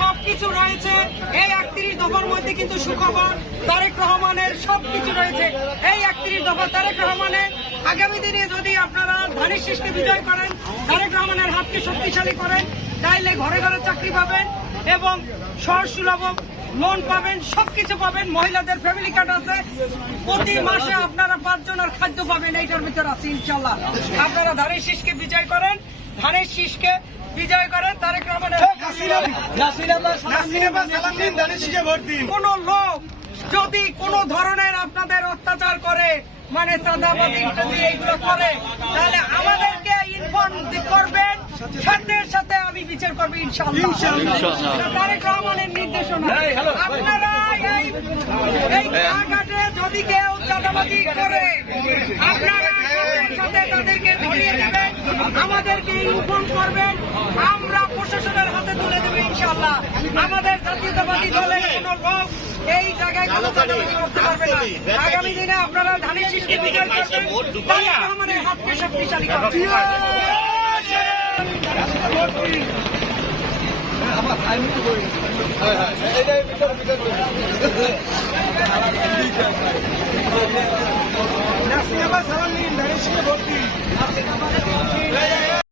সবকিছু রয়েছে। এই একত্রিশ দফার মধ্যে কিন্তু সুখবর তারেক রহমানের সবকিছু রয়েছে। এই একত্রিশ দফা তারেক রহমানের আগামী দিনে যদি আপনারা ধানের শীষকে বিজয় করেন, তারেক রহমানের হাতকে শক্তিশালী করেন, তাইলে ঘরে ঘরে চাকরি পাবেন এবং সহজ সুলভ লোন পাবেন, সবকিছু পাবেন। মহিলাদের ফ্যামিলি কার্ড আছে। প্রতি মাসে আপনারা পাঁচজনের খাদ্য পাবেন, এইটার ভিতর আছে ইনশাল্লাহ। আপনারা ধানের শীষকে বিজয় করেন। ধানের শীষকে বিজয় করেন তারেক রহমানের কোন লোক যদি কোন ধরনের আপনাদের অত্যাচার করে মানে চাঁদাবাজি ইত্যাদি এইগুলো করে তাহলে আমাদেরকে ইনফর্ম করবেন। সাথে সাথে আমি বিচার করব ইনশাল্লাহ তারেক রহমানের নির্দেশনা। আপনারা এই এই যদি কেউ চাঁদাবাজি করে আপনারা সাথে সাথে তাদেরকে ধরিয়ে দেবেন আমাদেরকে ইনফর্ম করবেন আমরা প্রশাসনের হাতে তুলে দেবো ইনশাল্লাহ আমাদের জাতীয়তাবাদী দলের কোন লোক এই জায়গায় কোনো চাঁদাবাজি করতে পারবে না। আগামী দিনে আপনারা ধানের শীষকে বিজয় করবেন। তারেক রহমানের হাতকে শক্তিশালী নাসির আবার সালাম নিন ধানের শীষে ভোট দিন